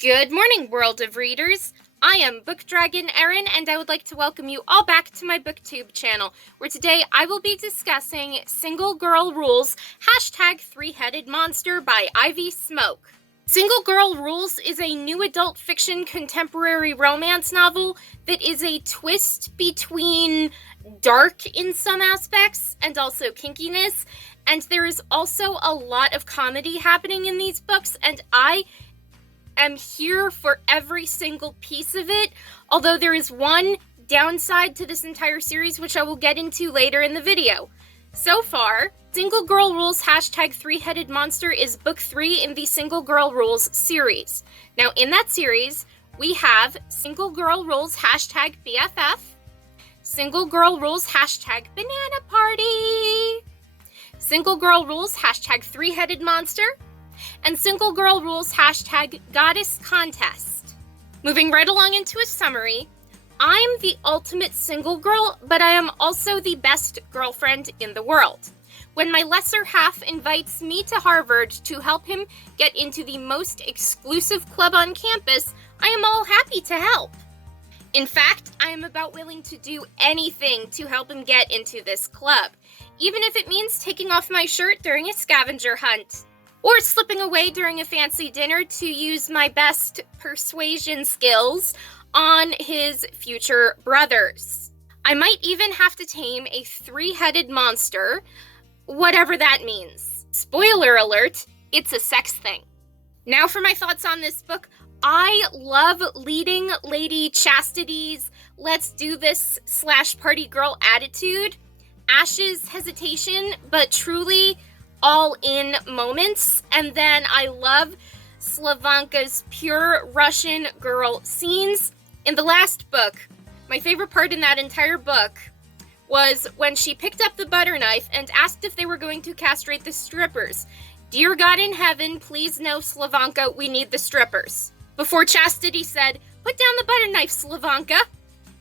Good morning, world of readers. I am Book Dragon Erin, and I would like to welcome you all back to my booktube channel, where today I will be discussing Single Girl Rules, #3-headed monster by Ivy Smoak. Single Girl Rules is a new adult fiction contemporary romance novel that is a twist between dark in some aspects and also kinkiness, and there is also a lot of comedy happening in these books, and I am here for every single piece of it, although there is one downside to this entire series, which I will get into later in the video. So far, Single Girl Rules #3-headed monster is book 3 in the Single Girl Rules series. Now, in that series, we have Single Girl Rules #BFF, Single Girl Rules #banana party, Single Girl Rules #3-headed monster, and Single Girl Rules #goddess contest. Moving right along into a summary, I'm the ultimate single girl, but I am also the best girlfriend in the world. When my lesser half invites me to Harvard to help him get into the most exclusive club on campus, I am all happy to help. In fact, I am about willing to do anything to help him get into this club, even if it means taking off my shirt during a scavenger hunt, or slipping away during a fancy dinner to use my best persuasion skills on his future brothers. I might even have to tame a 3-headed monster, whatever that means. Spoiler alert, it's a sex thing. Now for my thoughts on this book. I love leading Lady Chastity's let's do this /party girl attitude, Ash's hesitation, but truly all-in moments, and then I love Slavanka's pure Russian girl scenes. In the last book, my favorite part in that entire book was when she picked up the butter knife and asked if they were going to castrate the strippers. Dear God in heaven, please no, Slavanka, we need the strippers. Before Chastity said, put down the butter knife, Slavanka.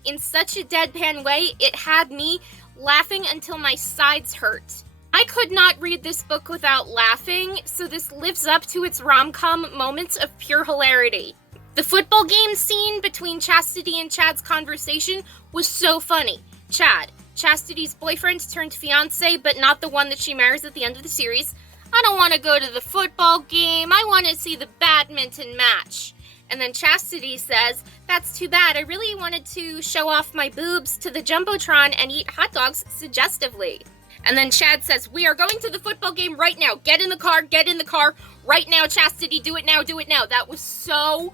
In such a deadpan way, it had me laughing until my sides hurt. I could not read this book without laughing, so this lives up to its rom-com moments of pure hilarity. The football game scene between Chastity and Chad's conversation was so funny. Chad, Chastity's boyfriend turned fiance, but not the one that she marries at the end of the series. I don't want to go to the football game, I want to see the badminton match. And then Chastity says, that's too bad, I really wanted to show off my boobs to the Jumbotron and eat hot dogs suggestively. And then Chad says, we are going to the football game right now. Get in the car right now, Chastity. Do it now. That was so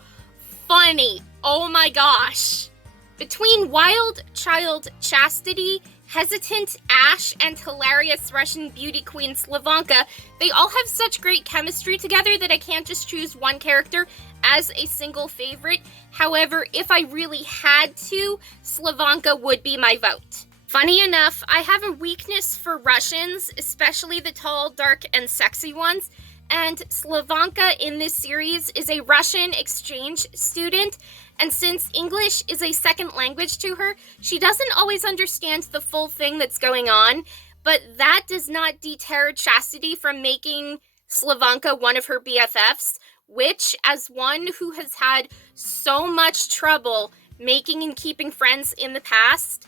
funny. Oh my gosh. Between wild child Chastity, hesitant Ash, and hilarious Russian beauty queen Slavanka, they all have such great chemistry together that I can't just choose one character as a single favorite. However, if I really had to, Slavanka would be my vote. Funny enough, I have a weakness for Russians, especially the tall, dark, and sexy ones, and Slavanka in this series is a Russian exchange student, and since English is a second language to her, she doesn't always understand the full thing that's going on, but that does not deter Chastity from making Slavanka one of her BFFs, which, as one who has had so much trouble making and keeping friends in the past,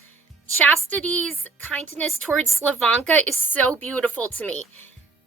Chastity's kindness towards Slavanka is so beautiful to me.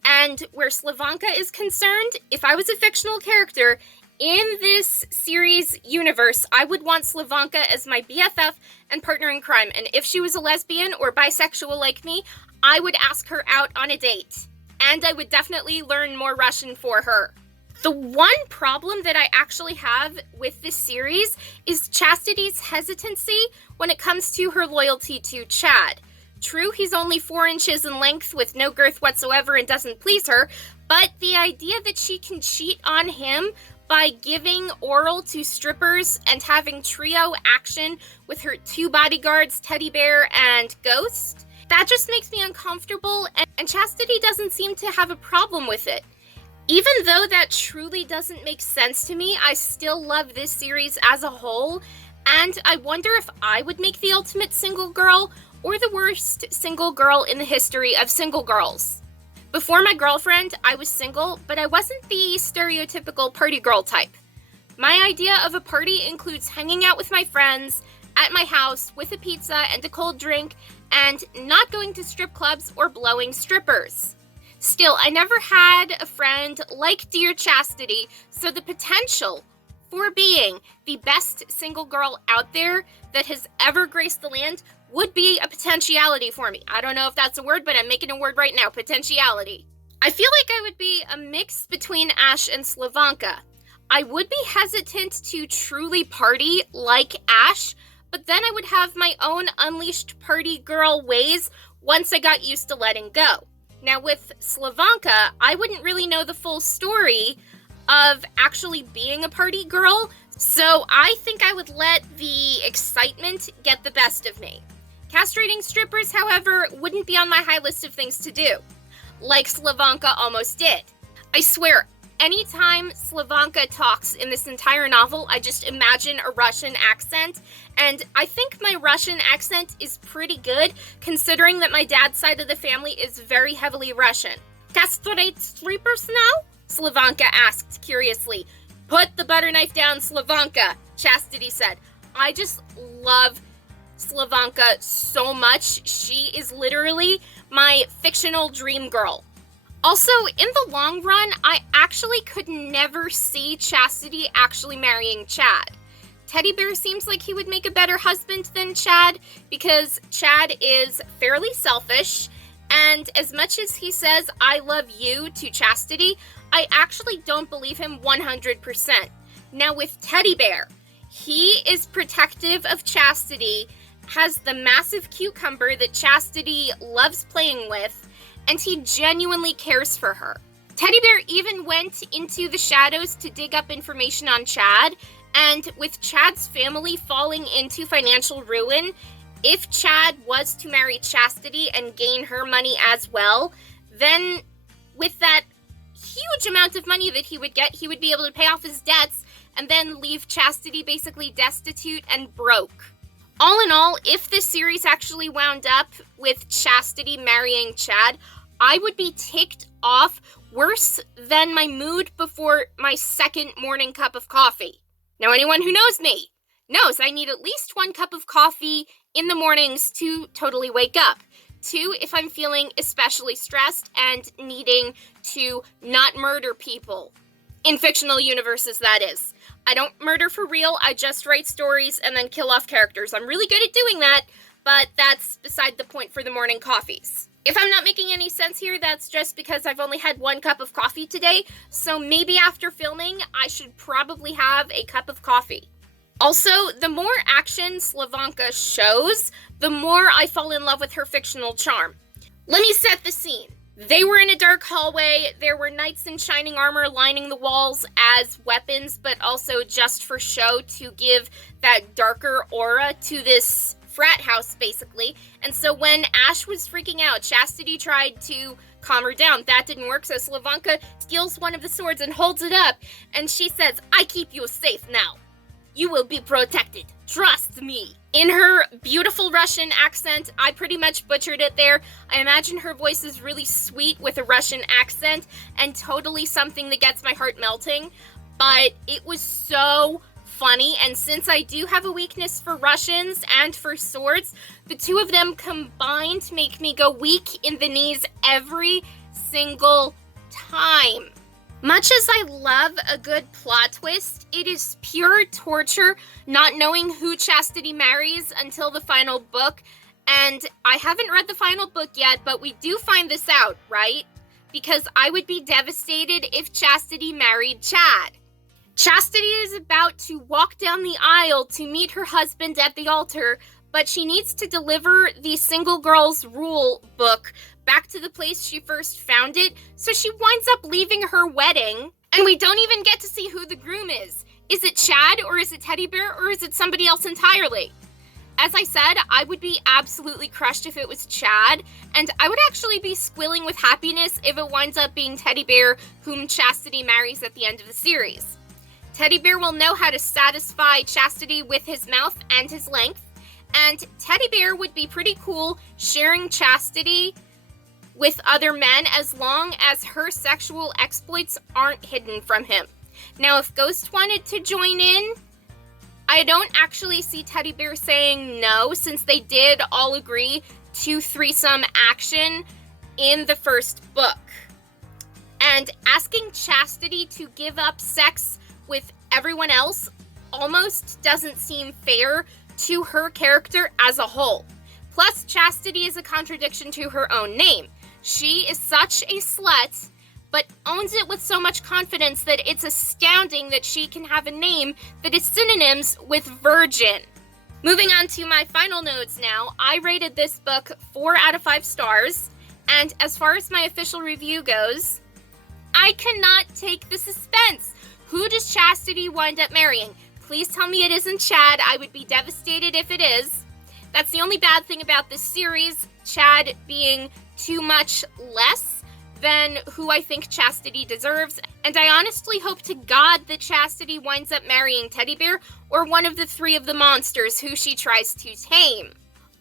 And where Slavanka is concerned, if I was a fictional character in this series universe, I would want Slavanka as my BFF and partner in crime. And if she was a lesbian or bisexual like me, I would ask her out on a date. And I would definitely learn more Russian for her. The one problem that I actually have with this series is Chastity's hesitancy when it comes to her loyalty to Chad. True, he's only 4 inches in length with no girth whatsoever and doesn't please her, but the idea that she can cheat on him by giving oral to strippers and having trio action with her 2 bodyguards, Teddy Bear and Ghost, that just makes me uncomfortable, and Chastity doesn't seem to have a problem with it. Even though that truly doesn't make sense to me, I still love this series as a whole, and I wonder if I would make the ultimate single girl or the worst single girl in the history of single girls. Before my girlfriend, I was single, but I wasn't the stereotypical party girl type. My idea of a party includes hanging out with my friends at my house with a pizza and a cold drink, and not going to strip clubs or blowing strippers. Still, I never had a friend like dear Chastity, so the potential for being the best single girl out there that has ever graced the land would be a potentiality for me. I don't know if that's a word, but I'm making a word right now, potentiality. I feel like I would be a mix between Ash and Slavanka. I would be hesitant to truly party like Ash, but then I would have my own unleashed party girl ways once I got used to letting go. Now with Slavanka, I wouldn't really know the full story of actually being a party girl, so I think I would let the excitement get the best of me. Castrating strippers, however, wouldn't be on my high list of things to do, like Slavanka almost did. I swear, anytime Slavanka talks in this entire novel, I just imagine a Russian accent, and I think my Russian accent is pretty good, considering that my dad's side of the family is very heavily Russian. Castrate strippers now? Slavanka asked curiously. Put the butter knife down, Slavanka, Chastity said. I just love Slavanka so much. She is literally my fictional dream girl. Also, in the long run, I actually could never see Chastity actually marrying Chad. Teddy Bear seems like he would make a better husband than Chad, because Chad is fairly selfish, and as much as he says, I love you to Chastity, I actually don't believe him 100%. Now with Teddy Bear, he is protective of Chastity, has the massive cucumber that Chastity loves playing with, and he genuinely cares for her. Teddy Bear even went into the shadows to dig up information on Chad, and with Chad's family falling into financial ruin, if Chad was to marry Chastity and gain her money as well, then with that huge amount of money that he would get, he would be able to pay off his debts and then leave Chastity basically destitute and broke. All in all, if this series actually wound up with Chastity marrying Chad, I would be ticked off worse than my mood before my second morning cup of coffee. Now, anyone who knows me knows I need at least 1 cup of coffee in the mornings to totally wake up. 2, if I'm feeling especially stressed and needing to not murder people. In fictional universes, that is. I don't murder for real, I just write stories and then kill off characters. I'm really good at doing that, but that's beside the point for the morning coffees. If I'm not making any sense here, that's just because I've only had 1 cup of coffee today, so maybe after filming, I should probably have a cup of coffee. Also, the more action Slavanka shows, the more I fall in love with her fictional charm. Let me set the scene. They were in a dark hallway, there were knights in shining armor lining the walls as weapons, but also just for show to give that darker aura to this frat house, basically. And so when Ash was freaking out, Chastity tried to calm her down. That didn't work, so Slavanka steals one of the swords and holds it up, and she says, I keep you safe now. You will be protected. Trust me. In her beautiful Russian accent, I pretty much butchered it there. I imagine her voice is really sweet with a Russian accent and totally something that gets my heart melting. But it was so funny, and since I do have a weakness for Russians and for swords, the two of them combined make me go weak in the knees every single time. Much as I love a good plot twist, it is pure torture not knowing who Chastity marries until the final book, and I haven't read the final book yet, but we do find this out, right? Because I would be devastated if Chastity married Chad. Chastity is about to walk down the aisle to meet her husband at the altar, but she needs to deliver the Single Girls Rule book back to the place she first found it, so she winds up leaving her wedding, and we don't even get to see who the groom is. Is it Chad, or is it Teddy Bear, or is it somebody else entirely? As I said, I would be absolutely crushed if it was Chad, and I would actually be squealing with happiness if it winds up being Teddy Bear, whom Chastity marries at the end of the series. Teddy Bear will know how to satisfy Chastity with his mouth and his length, and Teddy Bear would be pretty cool sharing Chastity with other men as long as her sexual exploits aren't hidden from him. Now, if Ghost wanted to join in, I don't actually see Teddy Bear saying no, since they did all agree to threesome action in the first book. And asking Chastity to give up sex with everyone else almost doesn't seem fair to her character as a whole. Plus, Chastity is a contradiction to her own name. She is such a slut, but owns it with so much confidence that it's astounding that she can have a name that is synonyms with virgin. Moving on to my final notes now, I rated this book 4 out of 5 stars, and as far as my official review goes, I cannot take the suspense. Who does Chastity wind up marrying? Please tell me it isn't Chad. I would be devastated if it is. That's the only bad thing about this series, Chad being too much less than who I think Chastity deserves. And I honestly hope to God that Chastity winds up marrying Teddy Bear or one of the 3 of the monsters who she tries to tame.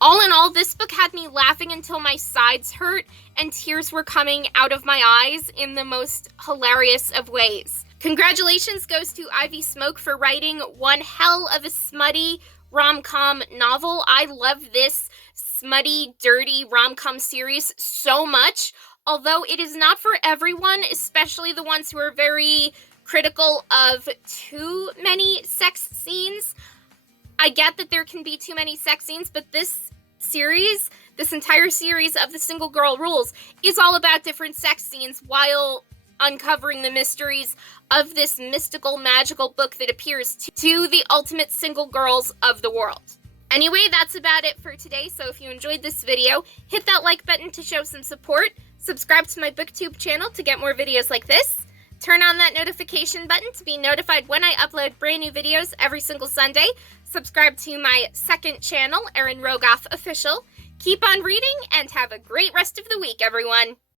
All in all, this book had me laughing until my sides hurt and tears were coming out of my eyes in the most hilarious of ways. Congratulations goes to Ivy Smoak for writing one hell of a smutty rom-com novel. I love this smutty, dirty rom-com series so much, although it is not for everyone, especially the ones who are very critical of too many sex scenes. I get that there can be too many sex scenes, but this entire series of the Single Girl Rules is all about different sex scenes while uncovering the mysteries of this mystical, magical book that appears to the ultimate single girls of the world. Anyway, that's about it for today, so if you enjoyed this video, hit that like button to show some support, subscribe to my booktube channel to get more videos like this, turn on that notification button to be notified when I upload brand new videos every single Sunday, subscribe to my second channel, Erin Rogoff Official. Keep on reading and have a great rest of the week, everyone.